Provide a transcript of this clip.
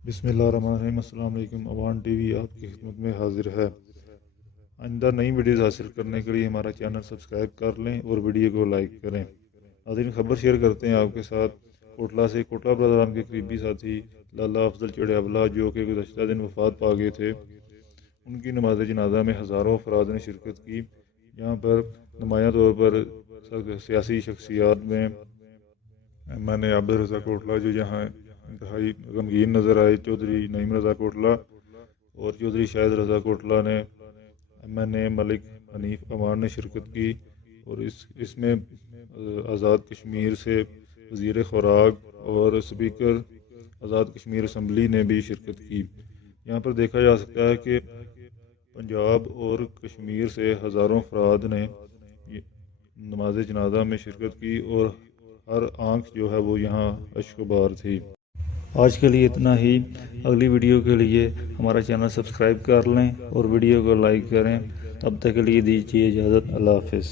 بسم اللہ الرحمن الرحیم۔ السلام علیکم۔ اوان ٹی وی آپ کی خدمت میں حاضر ہے۔ آئندہ نئی ویڈیوز حاصل کرنے کے لیے ہمارا چینل سبسکرائب کر لیں اور ویڈیو کو لائک کریں۔ ناظرین، خبر شیئر کرتے ہیں آپ کے ساتھ کوٹلہ سے۔ کوٹلہ برادران کے قریبی ساتھی لالا افضل چڑیابلا، جو کہ گزشتہ دن وفات پا گئے تھے، ان کی نماز جنازہ میں ہزاروں افراد نے شرکت کی۔ یہاں پر نمایاں طور پر سیاسی شخصیات میں ایم این اے عبد الرزاق کوٹلہ، جو یہاں انتہائی غمگین نظر آئے، چودھری نعیم رضا کوٹلہ اور چودھری شاہد رضا کوٹلہ نے، ایم این اے ملک حنیف امان نے شرکت کی، اور اس میں آزاد کشمیر سے وزیر خوراک اور اسپیکر آزاد کشمیر اسمبلی نے بھی شرکت کی۔ یہاں پر دیکھا جا سکتا ہے کہ پنجاب اور کشمیر سے ہزاروں افراد نے نماز جنازہ میں شرکت کی، اور ہر آنکھ جو ہے وہ یہاں اشک بار تھی۔ آج کے لیے اتنا ہی۔ اگلی ویڈیو کے لیے ہمارا چینل سبسکرائب کر لیں اور ویڈیو کو لائک کریں۔ تب تک کے لیے دیجیے اجازت۔ اللہ حافظ۔